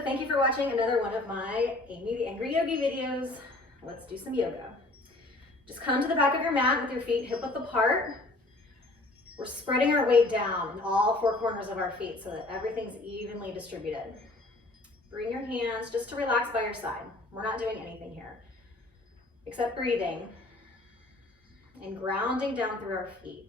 So thank you for watching another one of my Amy the Angry Yogi videos. Let's do some yoga. Just come to the back of your mat with your feet hip width apart. We're spreading our weight down in all four corners of our feet so that everything's evenly distributed. Bring your hands just to relax by your side. We're not doing anything here except breathing and grounding down through our feet.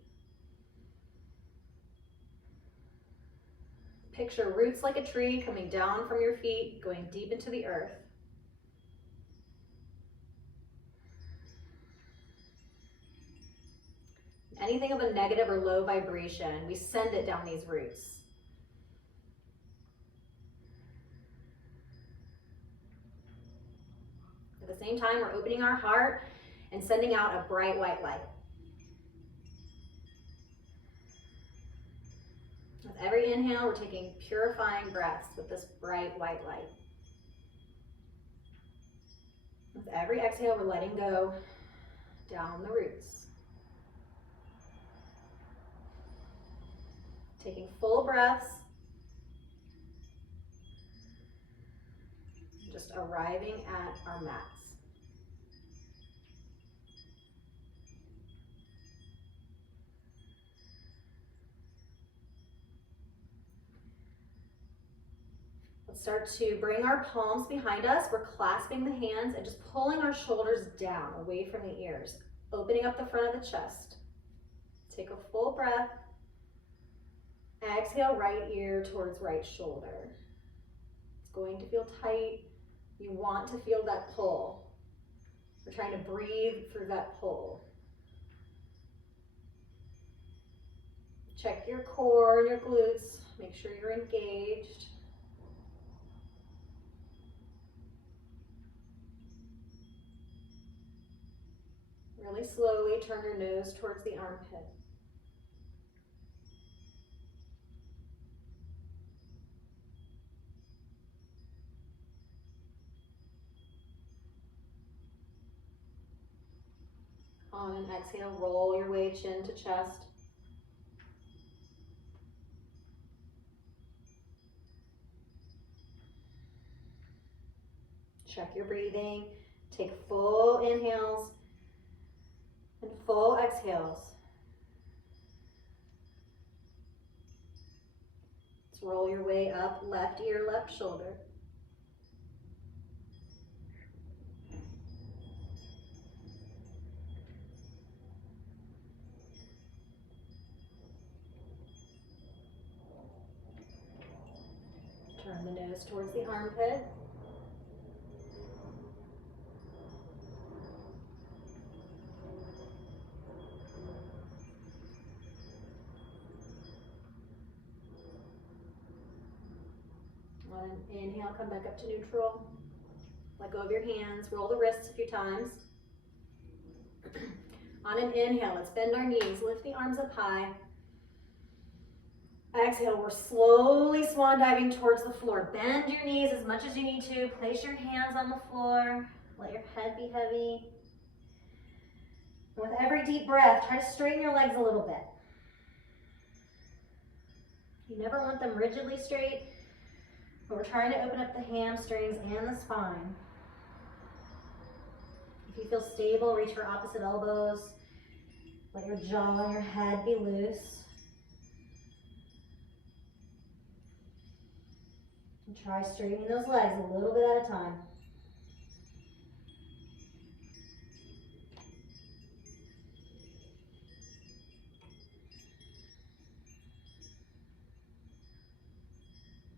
Picture roots like a tree coming down from your feet, going deep into the earth. Anything of a negative or low vibration, we send it down these roots. At the same time, we're opening our heart and sending out a bright white light. With every inhale, we're taking purifying breaths with this bright white light. With every exhale, we're letting go down the roots. Taking full breaths. Just arriving at our mats. Let's start to bring our palms behind us. We're clasping the hands and just pulling our shoulders down away from the ears, opening up the front of the chest. Take a full breath. Exhale, right ear towards right shoulder. It's going to feel tight. You want to feel that pull. We're trying to breathe through that pull. Check your core and your glutes. Make sure you're engaged. Really slowly turn your nose towards the armpit. On an exhale, roll your way chin to chest. Check your breathing. Take full inhales and full exhales. Let's roll your way up, left ear, left shoulder. Turn the nose towards the armpit. On an inhale, come back up to neutral. Let go of your hands, roll the wrists a few times. On an inhale, let's bend our knees, lift the arms up high. Exhale, we're slowly swan diving towards the floor. Bend your knees as much as you need to. Place your hands on the floor. Let your head be heavy. And with every deep breath, try to straighten your legs a little bit. You never want them rigidly straight, but we're trying to open up the hamstrings and the spine. If you feel stable, reach for opposite elbows. Let your jaw and your head be loose. And try straightening those legs a little bit at a time.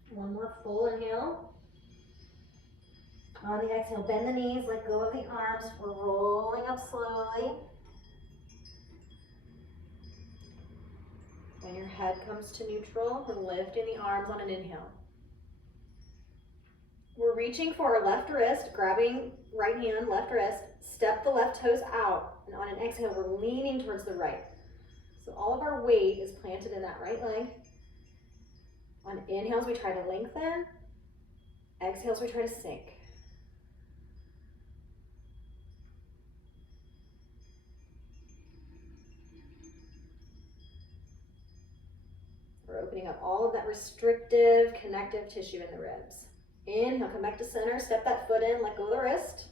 One more full inhale. On the exhale, bend the knees, let go of the arms. We're rolling up slowly. When your head comes to neutral, we're lifting the arms on an inhale. We're reaching for our left wrist, grabbing right hand, left wrist, step the left toes out, and on an exhale, we're leaning towards the right. So all of our weight is planted in that right leg. On inhales, we try to lengthen. Exhales, we try to sink. We're opening up all of that restrictive connective tissue in the ribs. Inhale, come back to center, step that foot in, let go of the wrist.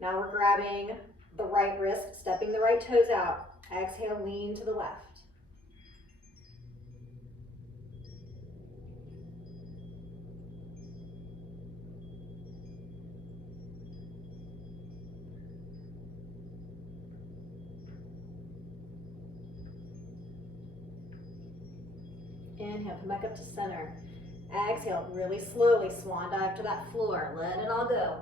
Now we're grabbing the right wrist, stepping the right toes out. Exhale, lean to the left. Inhale, come back up to center. Exhale, really slowly swan dive to that floor. Let it all go.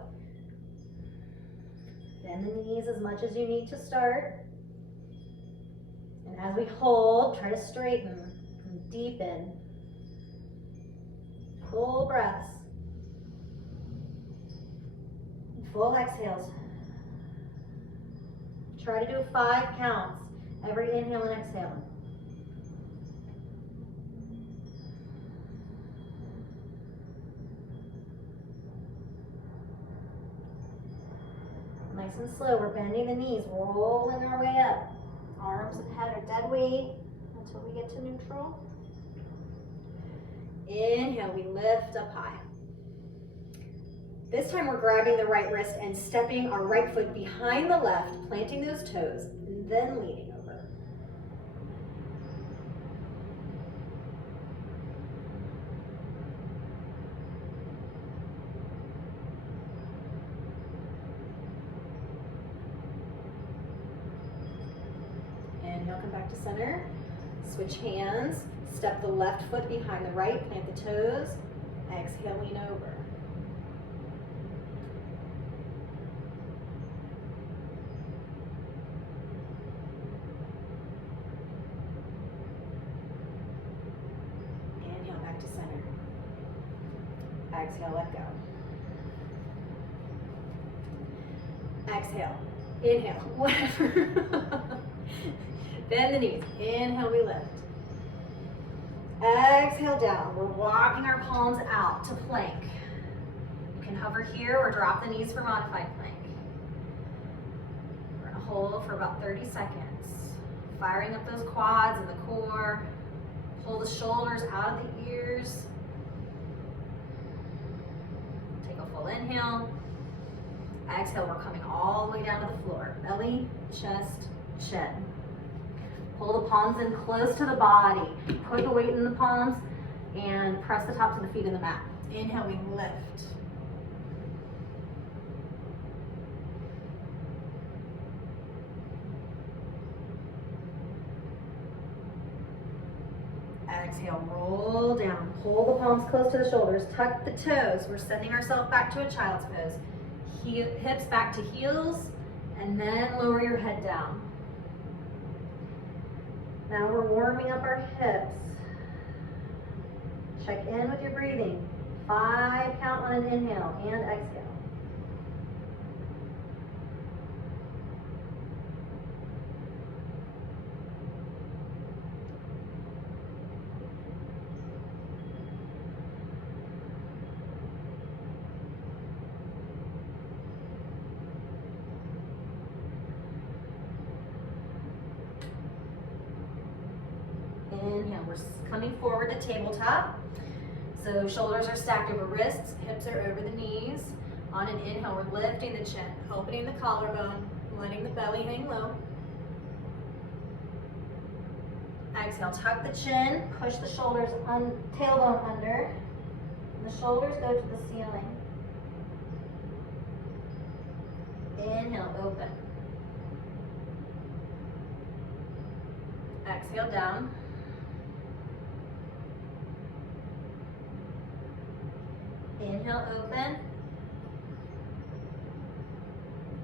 Bend the knees as much as you need to start. And as we hold, try to straighten and deepen. Full breaths. Full exhales. Try to do 5 counts every inhale and exhale. Nice and slow, we're bending the knees, rolling our way up. Arms and head are dead weight until we get to neutral. Inhale, we lift up high. This time we're grabbing the right wrist and stepping our right foot behind the left, planting those toes, and then leaning over. Inhale, come back to center. Switch hands. Step the left foot behind the right, plant the toes. Exhale, lean over. Inhale, back to center. Exhale, let go. Exhale, inhale, whatever. Bend the knees. Inhale, we lift. Exhale down. We're walking our palms out to plank. You can hover here or drop the knees for modified plank. We're gonna hold for about 30 seconds. Firing up those quads and the core. Pull the shoulders out of the ears. Take a full inhale. Exhale, we're coming all the way down to the floor. Belly, chest, chin. Pull the palms in close to the body. Put the weight in the palms and press the tops of the feet in the mat. Inhale, we lift. Exhale, roll down. Pull the palms close to the shoulders. Tuck the toes. We're sending ourselves back to a child's pose. Hips back to heels, and then lower your head down. Now we're warming up our hips. Check in with your breathing. 5 count on an inhale and exhale. Inhale, we're coming forward to tabletop. So shoulders are stacked over wrists, hips are over the knees. On an inhale, we're lifting the chin, opening the collarbone, letting the belly hang low. Exhale, tuck the chin, push the shoulders, tailbone under. And the shoulders go to the ceiling. Inhale, open. Exhale, down. Inhale, open.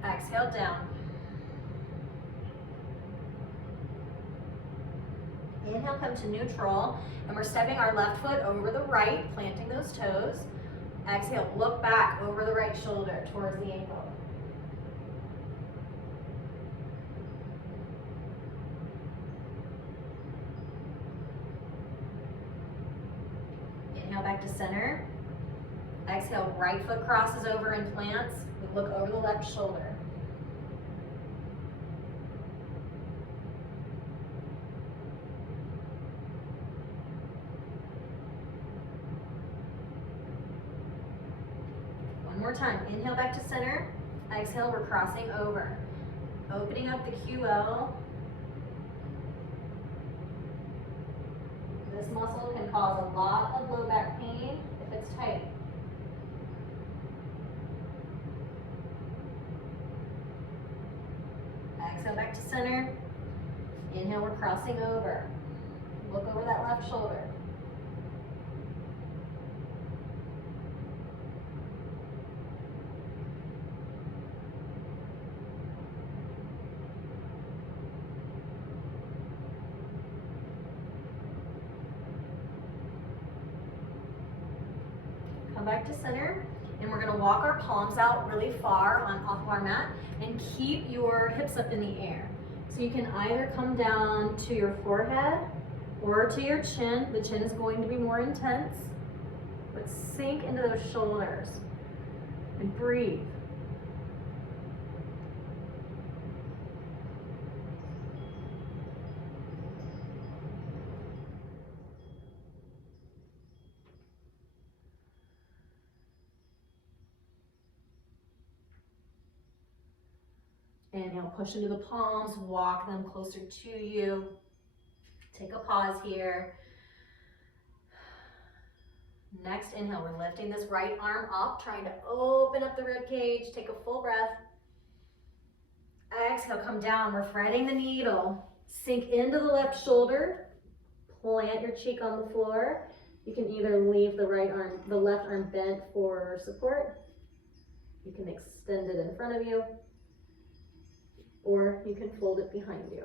Exhale, down. Inhale, come to neutral, and we're stepping our left foot over the right, planting those toes. Exhale, look back over the right shoulder towards the ankle. Inhale, back to center. Exhale, right foot crosses over and plants. We look over the left shoulder. more time. Inhale back to center. Exhale, we're crossing over. Opening up the QL. This muscle can cause a lot of low back pain if it's tight. Exhale back to center. Inhale, we're crossing over. Look over that left shoulder. Come back to center, and we're gonna walk our palms out really far off of our mat and keep your hips up in the air. So you can either come down to your forehead or to your chin. The chin is going to be more intense, but sink into those shoulders and breathe. Inhale, push into the palms, walk them closer to you. Take a pause here. Next inhale, we're lifting this right arm up, trying to open up the rib cage. Take a full breath. Exhale, come down. We're threading the needle. Sink into the left shoulder. Plant your cheek on the floor. You can either leave the left arm bent for support. You can extend it in front of you, or you can fold it behind you.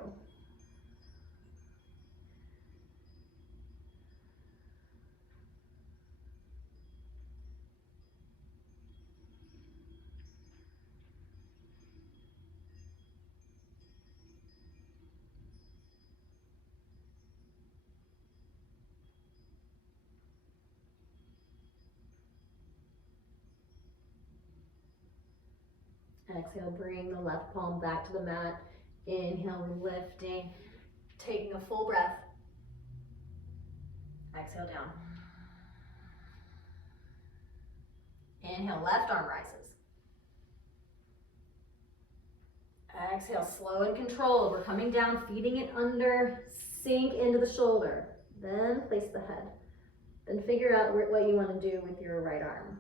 Exhale, bring the left palm back to the mat. Inhale, lifting, taking a full breath. Exhale, down. Inhale, left arm rises. Exhale, slow and controlled. We're coming down, feeding it under, sink into the shoulder. Then place the head. Then figure out what you want to do with your right arm.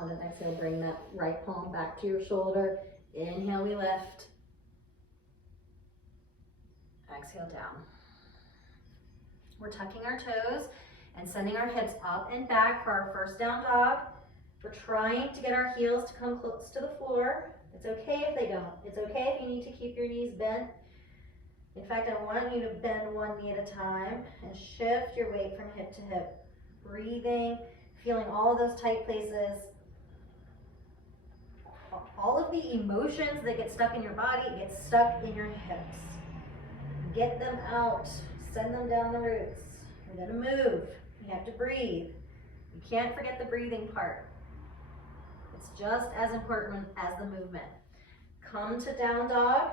On an exhale, bring that right palm back to your shoulder. Inhale, we lift. Exhale, down. We're tucking our toes and sending our hips up and back for our first down dog. We're trying to get our heels to come close to the floor. It's okay if they don't. It's okay if you need to keep your knees bent. In fact, I want you to bend one knee at a time and shift your weight from hip to hip. Breathing, feeling all of those tight places. All of the emotions that get stuck in your body get stuck in your hips. Get them out. Send them down the roots. You're gonna move. You have to breathe. You can't forget the breathing part. It's just as important as the movement. Come to down dog.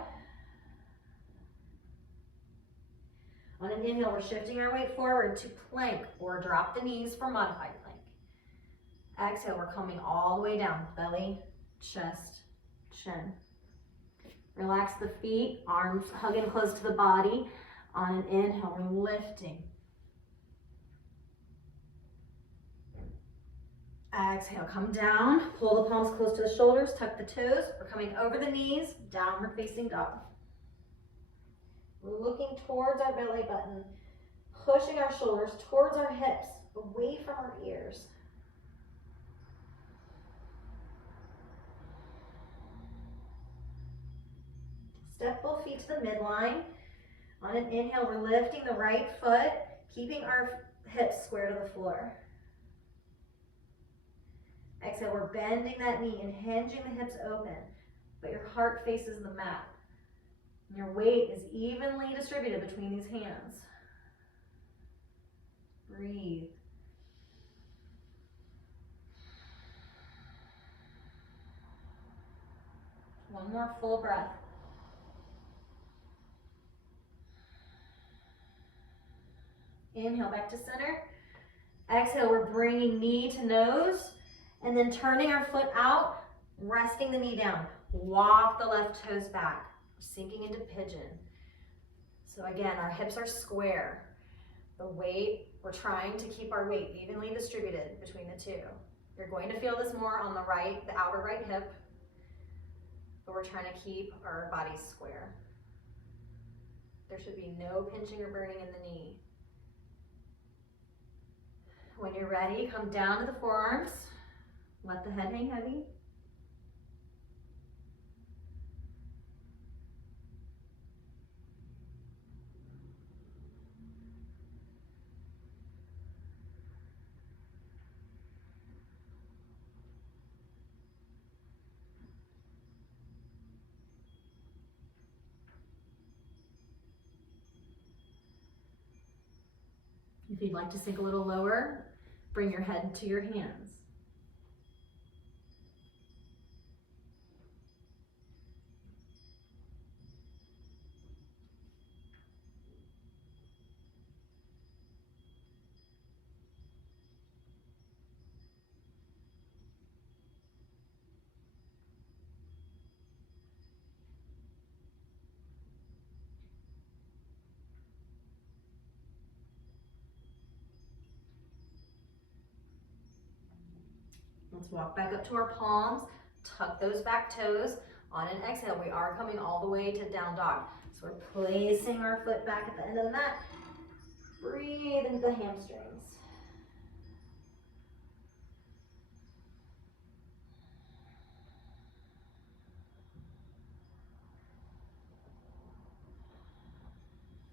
On an inhale, we're shifting our weight forward to plank or drop the knees for modified plank. Exhale, we're coming all the way down. Belly, chest, chin. Relax the feet, arms hugging close to the body. On an inhale, we're lifting. Exhale, come down, pull the palms close to the shoulders, tuck the toes. We're coming over the knees, downward facing dog. We're looking towards our belly button, pushing our shoulders towards our hips, away from our ears. Step both feet to the midline. On an inhale, we're lifting the right foot, keeping our hips square to the floor. Exhale, we're bending that knee and hinging the hips open, but your heart faces the mat. And your weight is evenly distributed between these hands. Breathe. One more full breath. Inhale back to center. Exhale, we're bringing knee to nose and then turning our foot out, resting the knee down. Walk the left toes back, sinking into pigeon. So again, our hips are square. The weight, we're trying to keep our weight evenly distributed between the two. You're going to feel this more on the right, the outer right hip, but we're trying to keep our bodies square. There should be no pinching or burning in the knee. When you're ready, come down to the forearms. Let the head hang heavy. If you'd like to sink a little lower, bring your head to your hands. Let's walk back up to our palms, tuck those back toes. On an exhale, we are coming all the way to down dog. So we're placing our foot back at the end of the mat. Breathe into the hamstrings.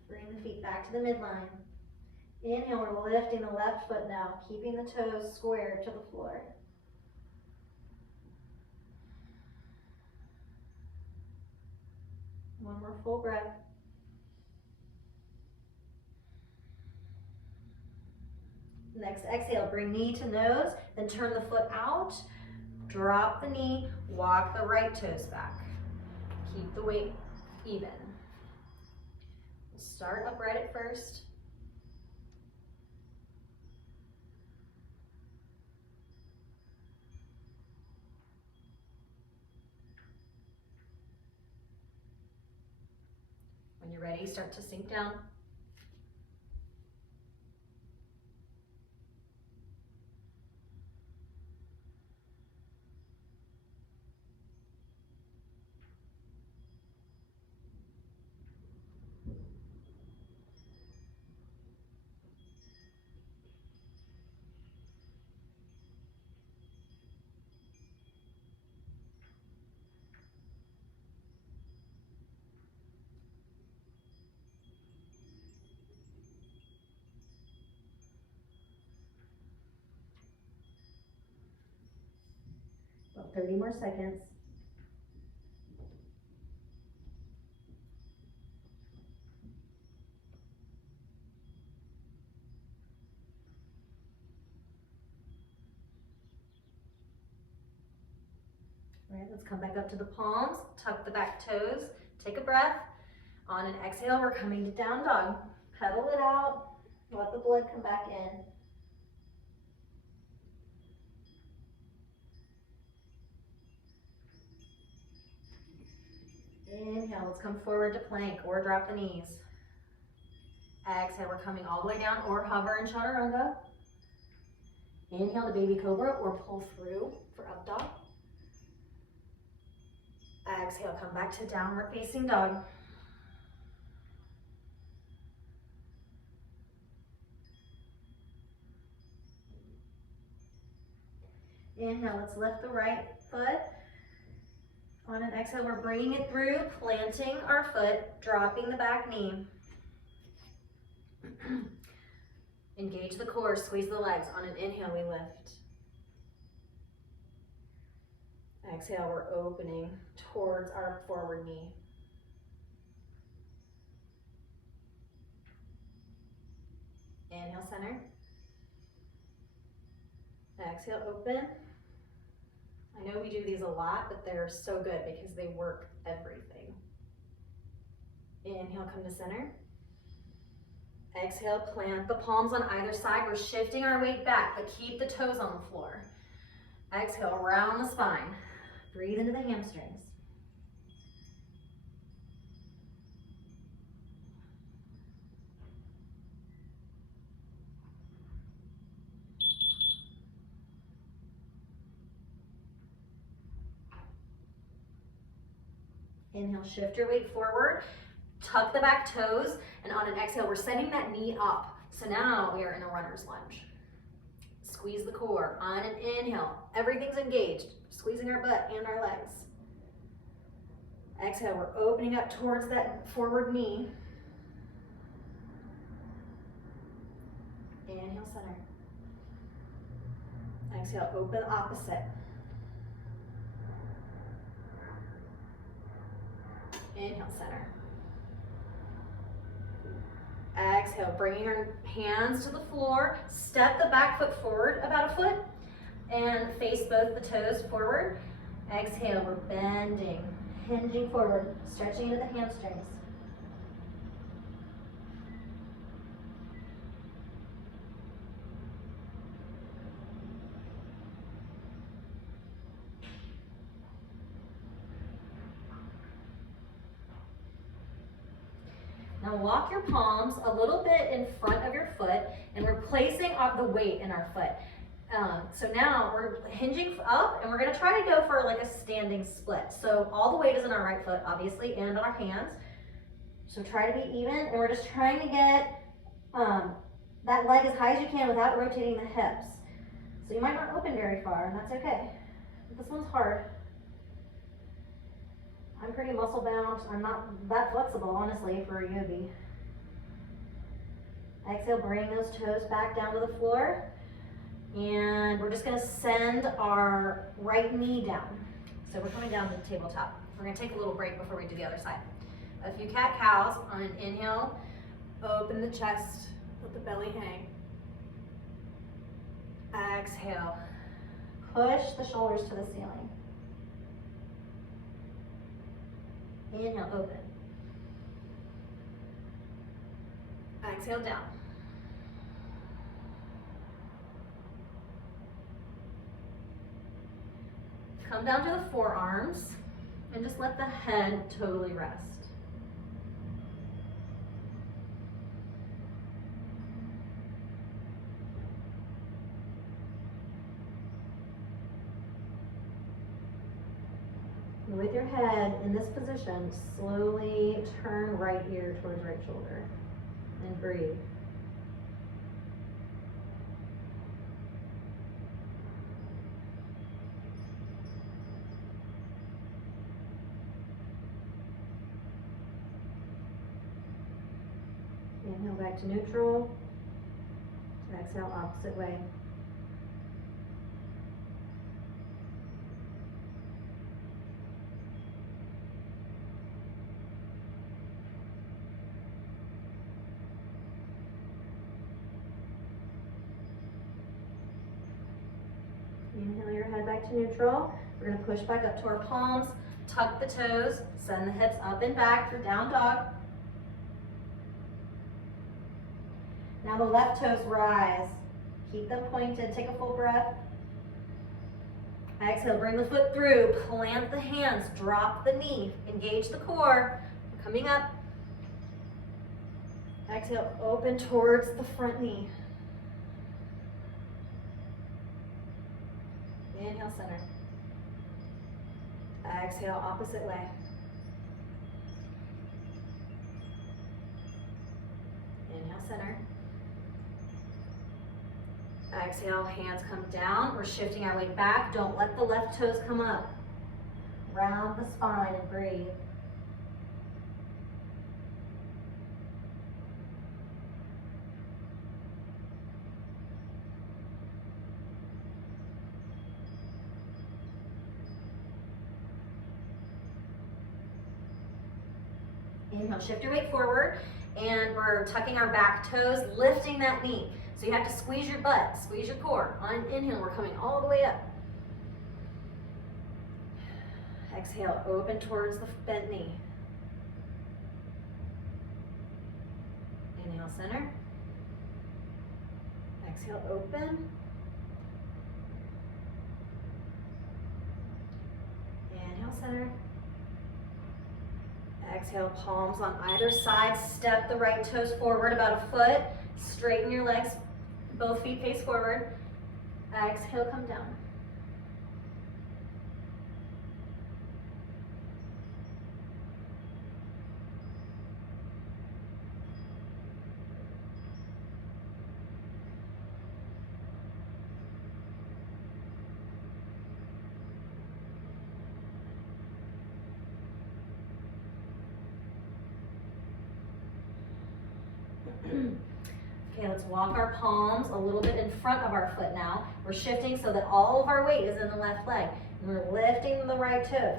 Bring the feet back to the midline. Inhale, we're lifting the left foot now, keeping the toes square to the floor. One more full breath. Next exhale, bring knee to nose, then turn the foot out, drop the knee, walk the right toes back. Keep the weight even. Start upright at first. When you're ready, start to sink down. About 30 more seconds. All right, let's come back up to the palms, tuck the back toes, take a breath. On an exhale, we're coming to down dog. Pedal it out, let the blood come back in. Inhale, let's come forward to plank or drop the knees. Exhale, we're coming all the way down or hover in chaturanga. Inhale to baby cobra or pull through for up dog. Exhale, come back to downward facing dog. Inhale, let's lift the right foot. On an exhale, we're bringing it through, planting our foot, dropping the back knee. Engage the core, squeeze the legs. On an inhale, we lift. Exhale, we're opening towards our forward knee. Inhale, center. Exhale, open. I know we do these a lot, but they're so good because they work everything. Inhale, come to center. Exhale, plant the palms on either side. We're shifting our weight back, but keep the toes on the floor. Exhale, round the spine. Breathe into the hamstrings. Inhale, shift your weight forward. Tuck the back toes, and on an exhale, we're sending that knee up. So now we are in a runner's lunge. Squeeze the core. On an inhale, everything's engaged, squeezing our butt and our legs. Exhale, we're opening up towards that forward knee. Inhale, center. Exhale, open opposite. Inhale, center. Exhale, bringing our hands to the floor. Step the back foot forward about a foot and face both the toes forward. Exhale, we're bending, hinging forward, stretching into the hamstrings. Now walk your palms a little bit in front of your foot, and we're placing the weight in our foot. So now we're hinging up, and we're gonna try to go for like a standing split. So all the weight is in our right foot, obviously, and on our hands. So try to be even, and we're just trying to get that leg as high as you can without rotating the hips. So you might not open very far, and that's okay. This one's hard. I'm pretty muscle bound. I'm not that flexible, honestly, for a yogi. Exhale, bring those toes back down to the floor. And we're just gonna send our right knee down. So we're coming down to the tabletop. We're gonna take a little break before we do the other side. A few cat-cows on an inhale. Open the chest, let the belly hang. Exhale, push the shoulders to the ceiling. Inhale, open. Exhale, down. Come down to the forearms and just let the head totally rest. With your head in this position, slowly turn right ear towards right shoulder and breathe. Inhale back to neutral. Exhale opposite way. Inhale your head back to neutral. We're going to push back up to our palms, tuck the toes, send the hips up and back for down dog. Now the left toes rise. Keep them pointed. Take a full breath. Exhale, bring the foot through. Plant the hands. Drop the knee. Engage the core. Coming up. Exhale, open towards the front knee. Inhale, center. Exhale, opposite way. Inhale, center. Exhale, hands come down. We're shifting our weight back. Don't let the left toes come up. Round the spine and breathe. Inhale, shift your weight forward, and we're tucking our back toes, lifting that knee. So you have to squeeze your butt, squeeze your core. On an inhale, we're coming all the way up. Exhale, open towards the bent knee. Inhale, center. Exhale, open. Inhale, center. Exhale, palms on either side. Step the right toes forward about a foot. Straighten your legs. Both feet face forward. Exhale, come down. Okay, let's walk our palms a little bit in front of our foot now. We're shifting so that all of our weight is in the left leg. And we're lifting the right toes.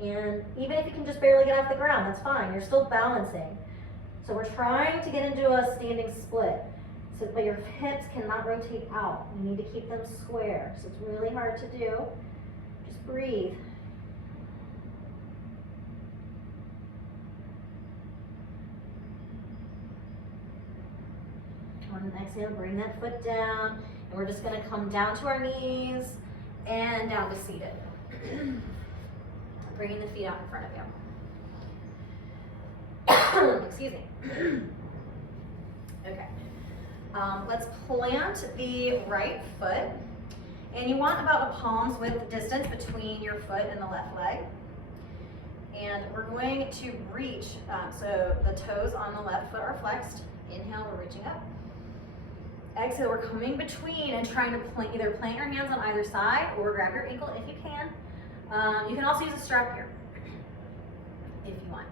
And even if you can just barely get off the ground, that's fine. You're still balancing. So we're trying to get into a standing split. But your hips cannot rotate out. You need to keep them square. So it's really hard to do. Just breathe. On an exhale, bring that foot down, and we're just going to come down to our knees and down to seated. Bringing the feet out in front of you. Excuse me. Okay. Let's plant the right foot, and you want about a palm's width distance between your foot and the left leg. And we're going to reach, so the toes on the left foot are flexed. Inhale, we're reaching up. Exhale, we're coming between and trying to either plant your hands on either side or grab your ankle if you can. You can also use a strap here if you want.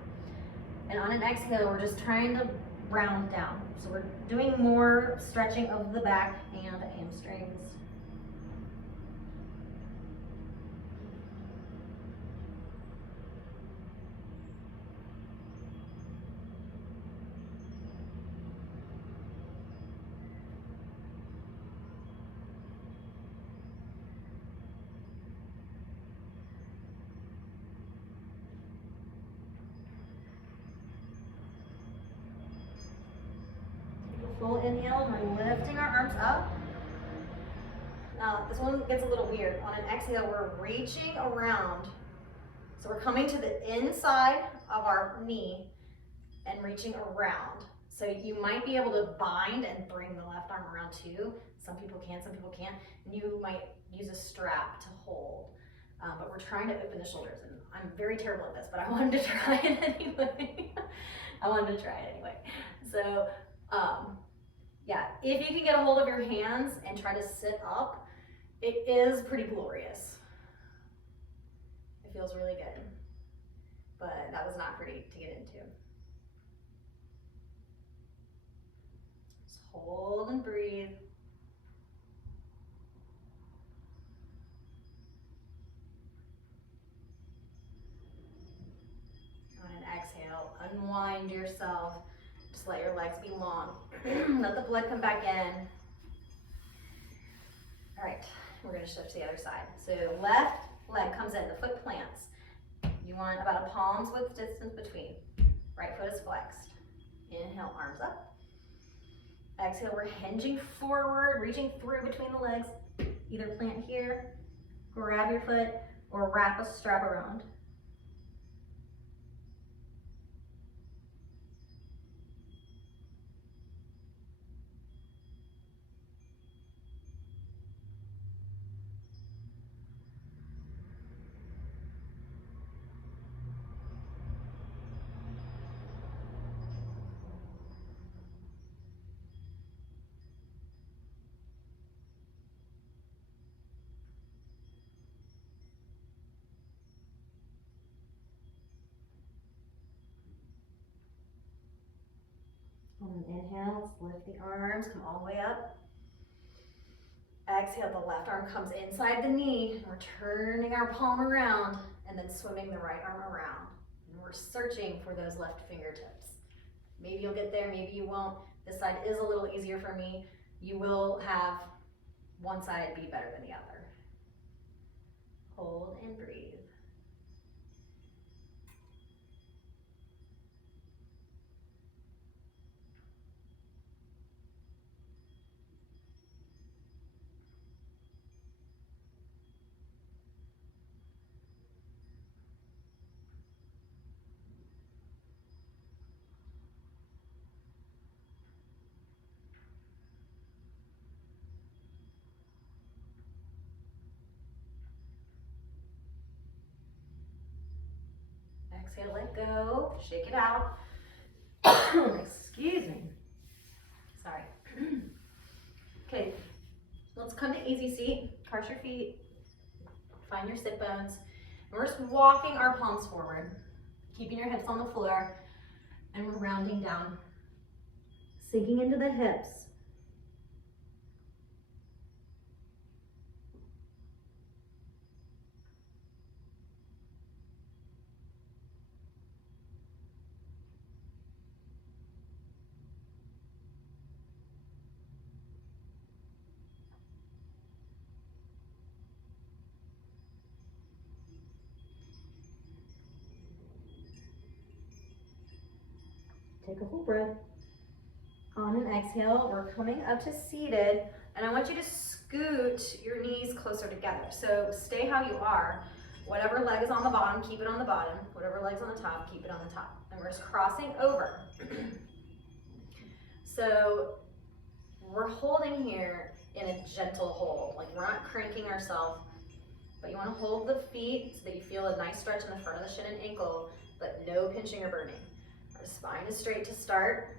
And on an exhale, we're just trying to round down. So we're doing more stretching of the back and hamstrings. Full inhale, and we're lifting our arms up. Now, this one gets a little weird. On an exhale, we're reaching around. So we're coming to the inside of our knee and reaching around. So you might be able to bind and bring the left arm around too. Some people can, some people can't. And you might use a strap to hold. But we're trying to open the shoulders. And I'm very terrible at this, but I wanted to try it anyway. So, yeah, if you can get a hold of your hands and try to sit up, it is pretty glorious. It feels really good, but that was not pretty to get into. Just hold and breathe. On an exhale, unwind yourself. Just let your legs be long. Let the blood come back in. All right, we're gonna shift to the other side. So left leg comes in, the foot plants. You want about a palm's width distance between. Right foot is flexed. Inhale, arms up. Exhale, we're hinging forward, reaching through between the legs. Either plant here, grab your foot, or wrap a strap around. On an inhale, let's lift the arms, come all the way up. Exhale, the left arm comes inside the knee. We're turning our palm around and then swimming the right arm around. And we're searching for those left fingertips. Maybe you'll get there, maybe you won't. This side is a little easier for me. You will have one side be better than the other. Hold and breathe. Exhale, let go, shake it out. Excuse me. Sorry. Okay, let's come to easy seat. Cross your feet, find your sit bones. And we're just walking our palms forward, keeping your hips on the floor, and we're rounding down, sinking into the hips. Take a full breath. On an exhale, we're coming up to seated, and I want you to scoot your knees closer together. So stay how you are. Whatever leg is on the bottom, keep it on the bottom. Whatever leg's on the top, keep it on the top. And we're just crossing over. So we're holding here in a gentle hold. Like, we're not cranking ourselves, but you want to hold the feet so that you feel a nice stretch in the front of the shin and ankle, but no pinching or burning. Our spine is straight to start.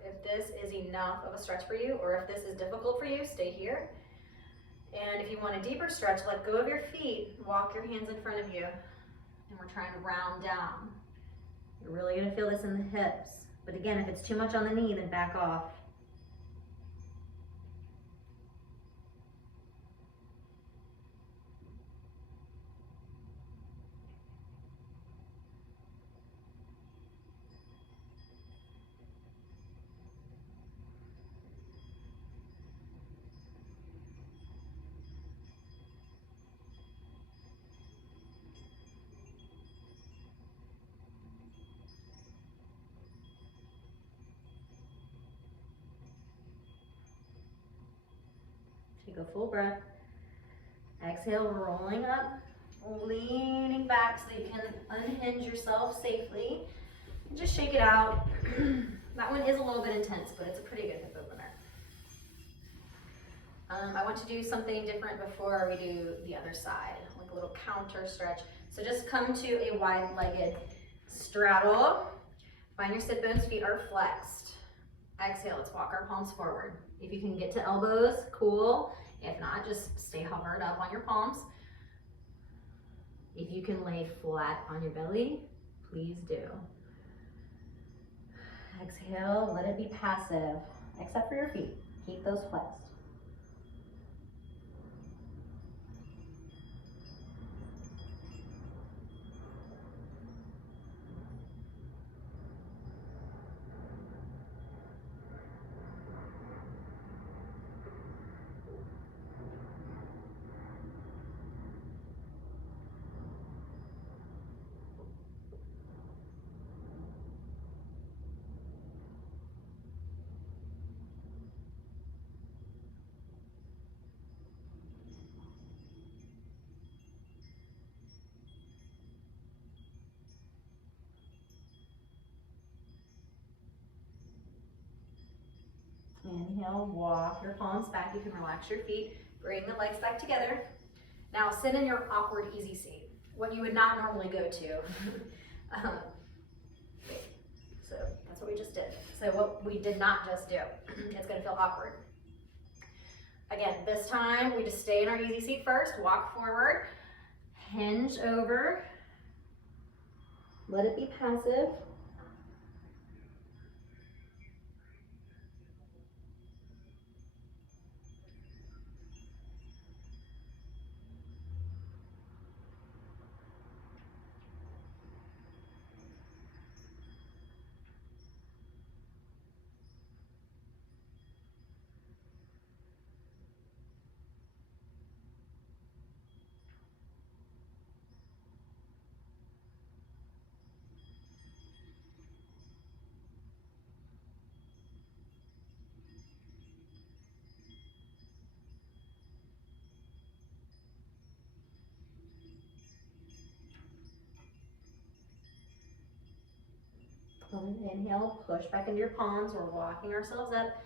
If this is enough of a stretch for you, or if this is difficult for you, stay here. And if you want a deeper stretch, let go of your feet, walk your hands in front of you, and we're trying to round down. You're really gonna feel this in the hips. But again, if it's too much on the knee, then back off. Take a full breath. Exhale, rolling up, leaning back so you can unhinge yourself safely. And just shake it out. That one is a little bit intense, but it's a pretty good hip opener. I want to do something different before we do the other side, like a little counter stretch. So just come to a wide-legged straddle. Find your sit bones, feet are flexed. Exhale, let's walk our palms forward. If you can get to elbows, cool. If not, just stay hovered up on your palms. If you can lay flat on your belly, please do. Exhale, let it be passive, except for your feet. Keep those flexed. Inhale, walk your palms back. You can relax your feet. Bring the legs back together. Now sit in your awkward easy seat, what you would not normally go to. So that's what we just did. So what we did not just do, it's gonna feel awkward. Again, this time we just stay in our easy seat first, walk forward, hinge over. Let it be passive. Inhale, push back into your palms. We're walking ourselves up.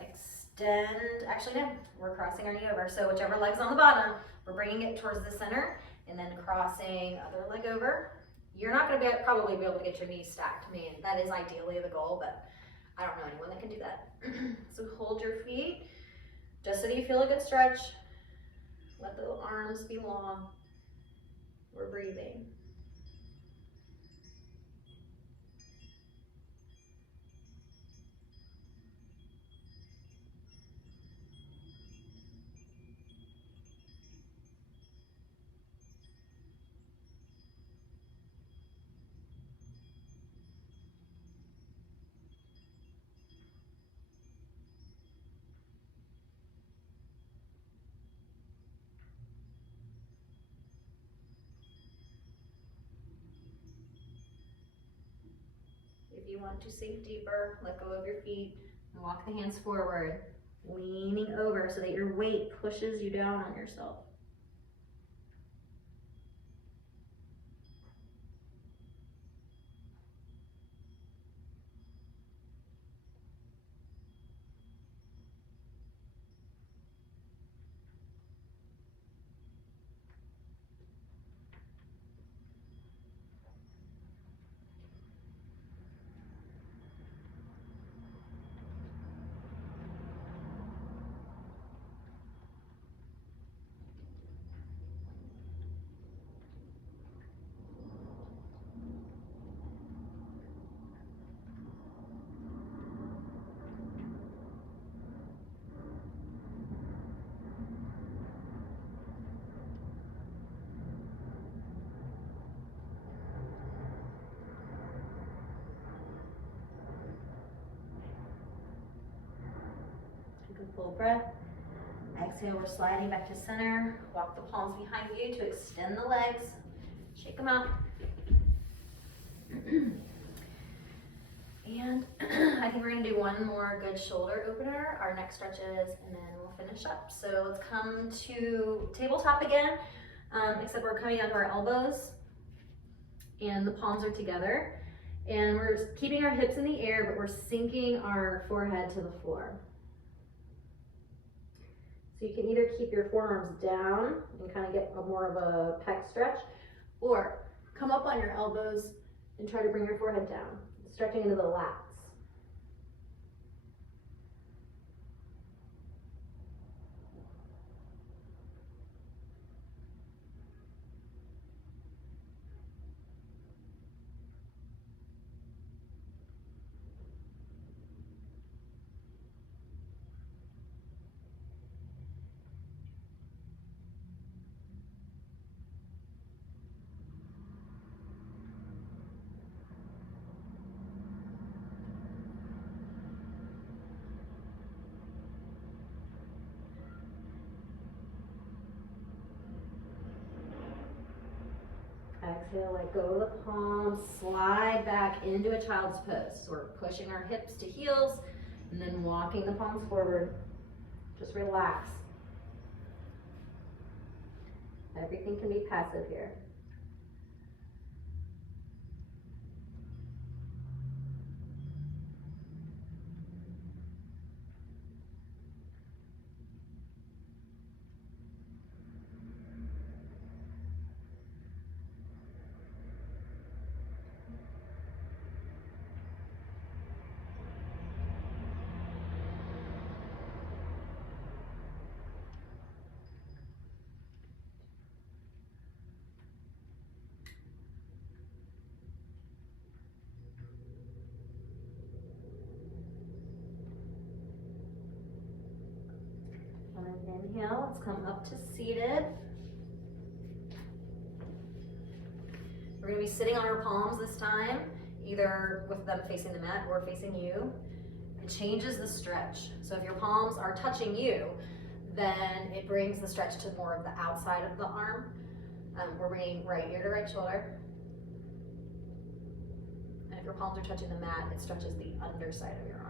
Extend, actually no, we're crossing our knee over. So whichever leg's on the bottom, we're bringing it towards the center and then crossing other leg over. You're not gonna probably be able to get your knees stacked. I mean, that is ideally the goal, but I don't know anyone that can do that. So hold your feet, just so that you feel a good stretch. Let the arms be long. We're breathing. If you want to sink deeper, let go of your feet and walk the hands forward, leaning over so that your weight pushes you down on yourself. Full breath. Exhale, we're sliding back to center. Walk the palms behind you to extend the legs. Shake them out. And I think we're gonna do one more good shoulder opener, our neck stretches, and then we'll finish up. So let's come to tabletop again, except we're coming down to our elbows and the palms are together. And we're keeping our hips in the air, but we're sinking our forehead to the floor. So you can either keep your forearms down and kind of get more of a pec stretch, or come up on your elbows and try to bring your forehead down, stretching into the lats. Exhale, let go of the palms, slide back into a child's pose. So we're pushing our hips to heels and then walking the palms forward. Just relax. Everything can be passive here. Inhale, let's come up to seated. We're gonna be sitting on our palms this time, either with them facing the mat or facing you. It changes the stretch. So if your palms are touching you, then it brings the stretch to more of the outside of the arm. We're bringing right ear to right shoulder. And if your palms are touching the mat, it stretches the underside of your arm.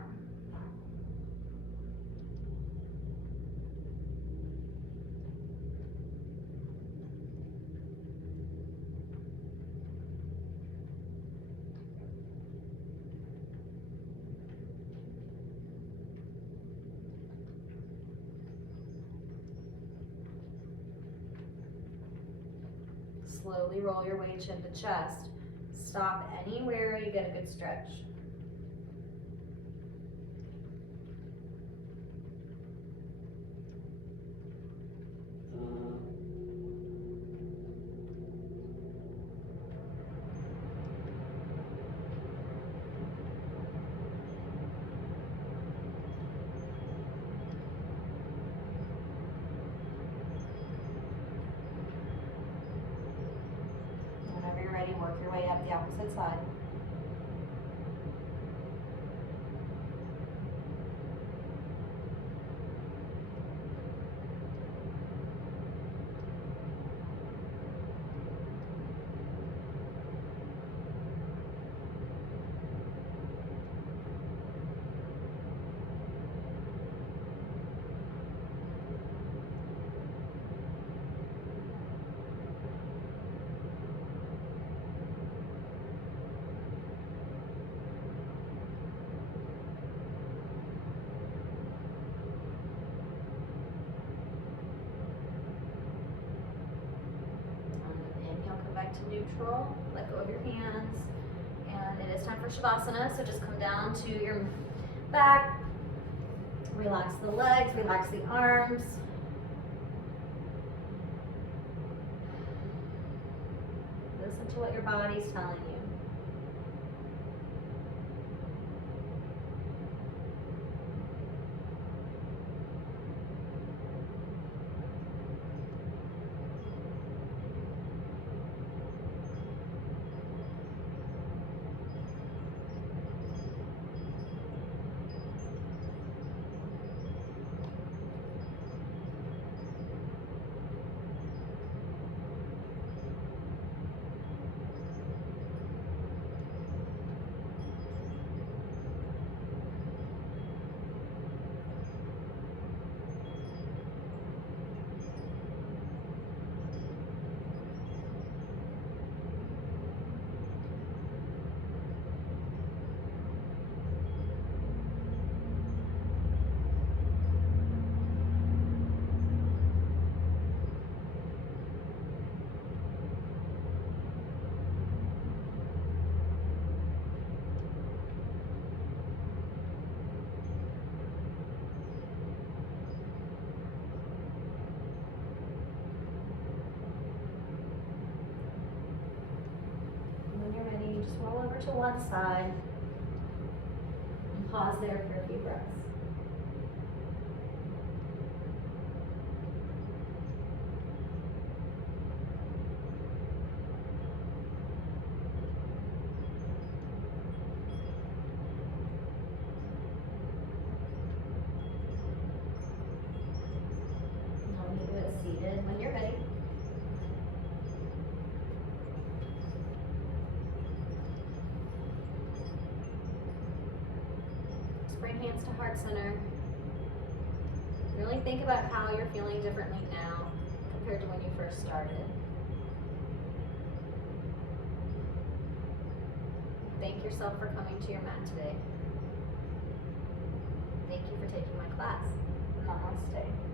Slowly roll your weight chin to chest. Stop anywhere you get a good stretch. Work your way up the opposite side. To neutral, let go of your hands, and it is time for Shavasana, so just come down to your back, relax the legs, relax the arms. Listen to what your body's telling you. Just roll over to one side and pause there for a few breaths. Now we go to seated when you're ready. Bring hands to heart center. Really think about how you're feeling differently now compared to when you first started. Thank yourself for coming to your mat today. Thank you for taking my class. Namaste.